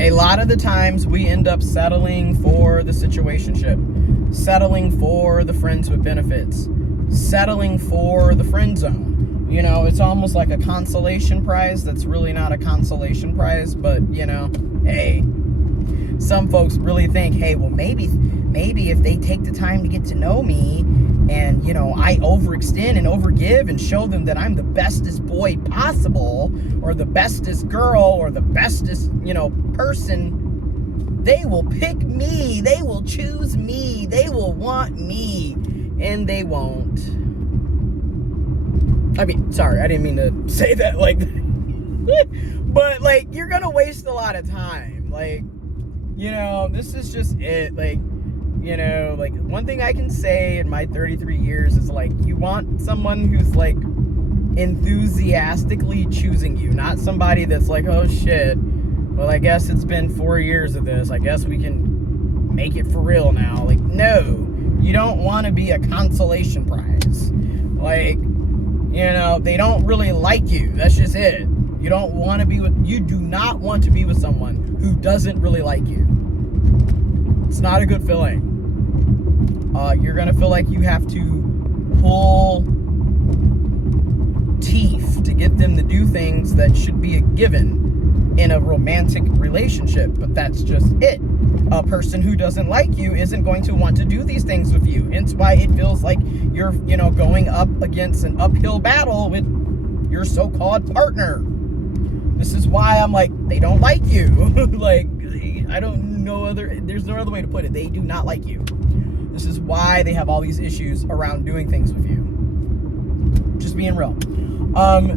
A lot of the times we end up settling for the situationship, settling for the friends with benefits, settling for the friend zone. You know, it's almost like a consolation prize that's really not a consolation prize, but, you know, hey, some folks really think, hey, well, maybe if they take the time to get to know me and, you know, I overextend and overgive and show them that I'm the bestest boy possible or the bestest girl or the bestest, you know, person, they will pick me, they will choose me, they will want me, and they won't. I mean, sorry, I didn't mean to say that like but, like, you're gonna waste a lot of time. Like, you know, this is just it. Like, you know, like, one thing I can say in my 33 years is, like, you want someone who's, like, enthusiastically choosing you, not somebody that's like, oh shit, well, I guess it's been 4 years of this, I guess we can make it for real now. Like, no, you don't want to be a consolation prize. Like, you know, they don't really like you. That's just it. You don't want to be with, you do not want to be with someone who doesn't really like you. It's not a good feeling. You're going to feel like you have to pull teeth to get them to do things that should be a given in a romantic relationship, but that's just it. A person who doesn't like you isn't going to want to do these things with you. Hence why it feels like you're, you know, going up against an uphill battle with your so-called partner. This is why I'm like, they don't like you. Like, I don't know there's no other way to put it. They do not like you. This is why they have all these issues around doing things with you. Just being real.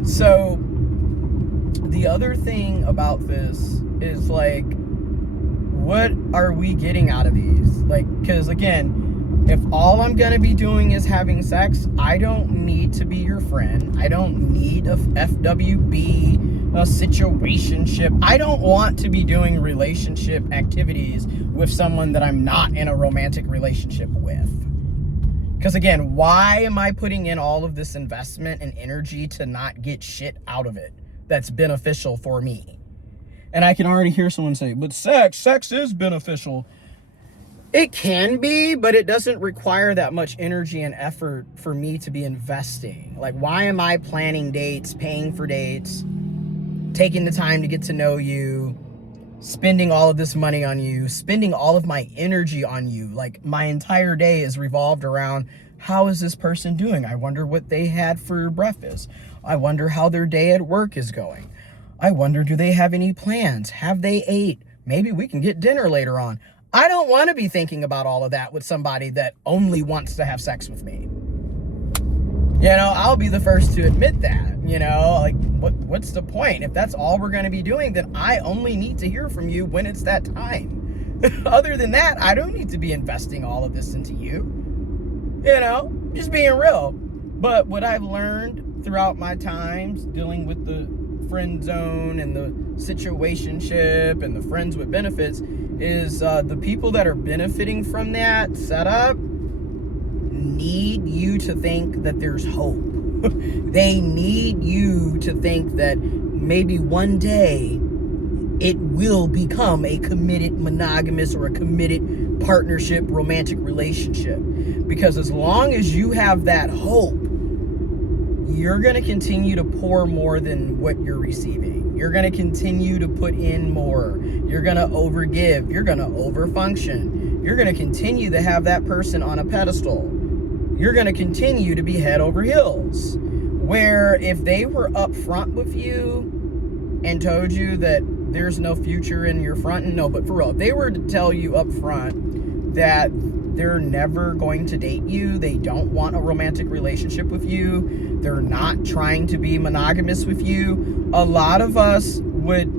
So the other thing about this is, like, what are we getting out of these? Like, because again, if all I'm gonna be doing is having sex, I don't need to be your friend. I don't need a FWB, a situationship. I don't want to be doing relationship activities with someone that I'm not in a romantic relationship with. Because again, why am I putting in all of this investment and energy to not get shit out of it that's beneficial for me? And I can already hear someone say, but sex is beneficial. It can be, but it doesn't require that much energy and effort for me to be investing. Like, why am I planning dates, paying for dates, taking the time to get to know you, spending all of this money on you, spending all of my energy on you? Like, my entire day is revolved around, how is this person doing? I wonder what they had for breakfast. I wonder how their day at work is going. I wonder, do they have any plans? Have they ate? Maybe we can get dinner later on. I don't want to be thinking about all of that with somebody that only wants to have sex with me. You know, I'll be the first to admit that. You know, like, what's the point? If that's all we're going to be doing, then I only need to hear from you when it's that time. Other than that, I don't need to be investing all of this into you. You know, just being real. But what I've learned throughout my times dealing with the friend zone and the situationship and the friends with benefits is the people that are benefiting from that setup need you to think that there's hope. They need you to think that maybe one day it will become a committed monogamous or a committed partnership, romantic relationship. Because as long as you have that hope, you're going to continue to pour more than what you're receiving. You're going to continue to put in more. You're going to overgive. You're going to overfunction. You're going to continue to have that person on a pedestal. You're going to continue to be head over heels. Where if they were upfront with you and told you that there's no future in your front, and no, but for real, if they were to tell you up front that they're never going to date you, they don't want a romantic relationship with you, they're not trying to be monogamous with you, a lot of us would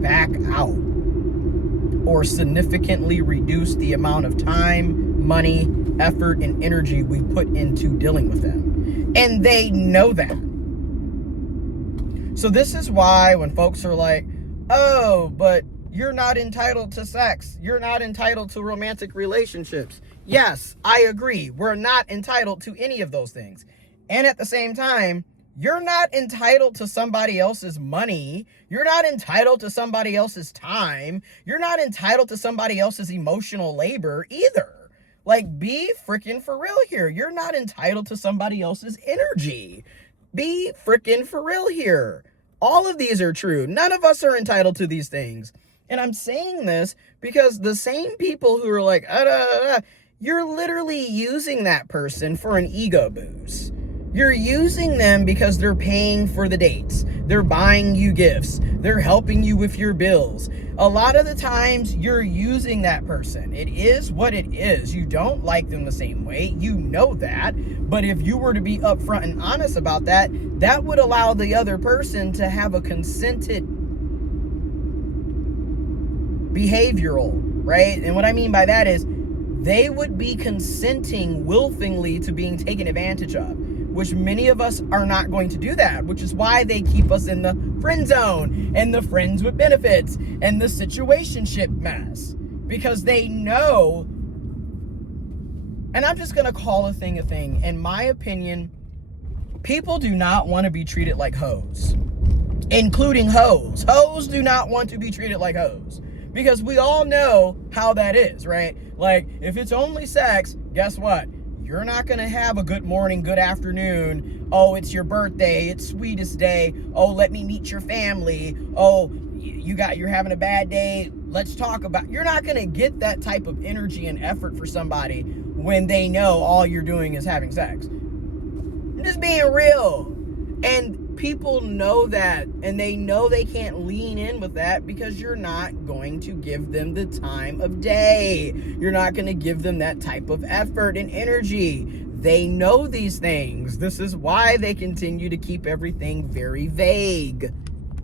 back out or significantly reduce the amount of time, money, effort, and energy we put into dealing with them. And they know that. So this is why when folks are like, oh, but you're not entitled to sex, you're not entitled to romantic relationships. Yes, I agree. We're not entitled to any of those things. And at the same time, You're not entitled to somebody else's money. You're not entitled to somebody else's time. You're not entitled to somebody else's emotional labor either. Like, be freaking for real here. You're not entitled to somebody else's energy. Be freaking for real here. All of these are true. None of us are entitled to these things. And I'm saying this because the same people who are like, you're literally using that person for an ego boost. You're using them because they're paying for the dates. They're buying you gifts. They're helping you with your bills. A lot of the times you're using that person. It is what it is. You don't like them the same way. You know that. But if you were to be upfront and honest about that, that would allow the other person to have a consented behavioral, right? And what I mean by that is they would be consenting willfully to being taken advantage of, which many of us are not going to do that, which is why they keep us in the friend zone and the friends with benefits and the situationship mess, because they know. And I'm just going to call a thing a thing. In my opinion, people do not want to be treated like hoes, including hoes. Hoes do not want to be treated like hoes, because we all know how that is, right? Like, if it's only sex, guess what? You're not going to have a good morning, good afternoon. Oh, it's your birthday. It's sweetest day. Oh, let me meet your family. Oh, you're having a bad day. Let's talk about. You're not going to get that type of energy and effort for somebody when they know all you're doing is having sex. I'm just being real. And people know that, and they know they can't lean in with that because you're not going to give them the time of day. You're not going to give them that type of effort and energy. They know these things. This is why they continue to keep everything very vague.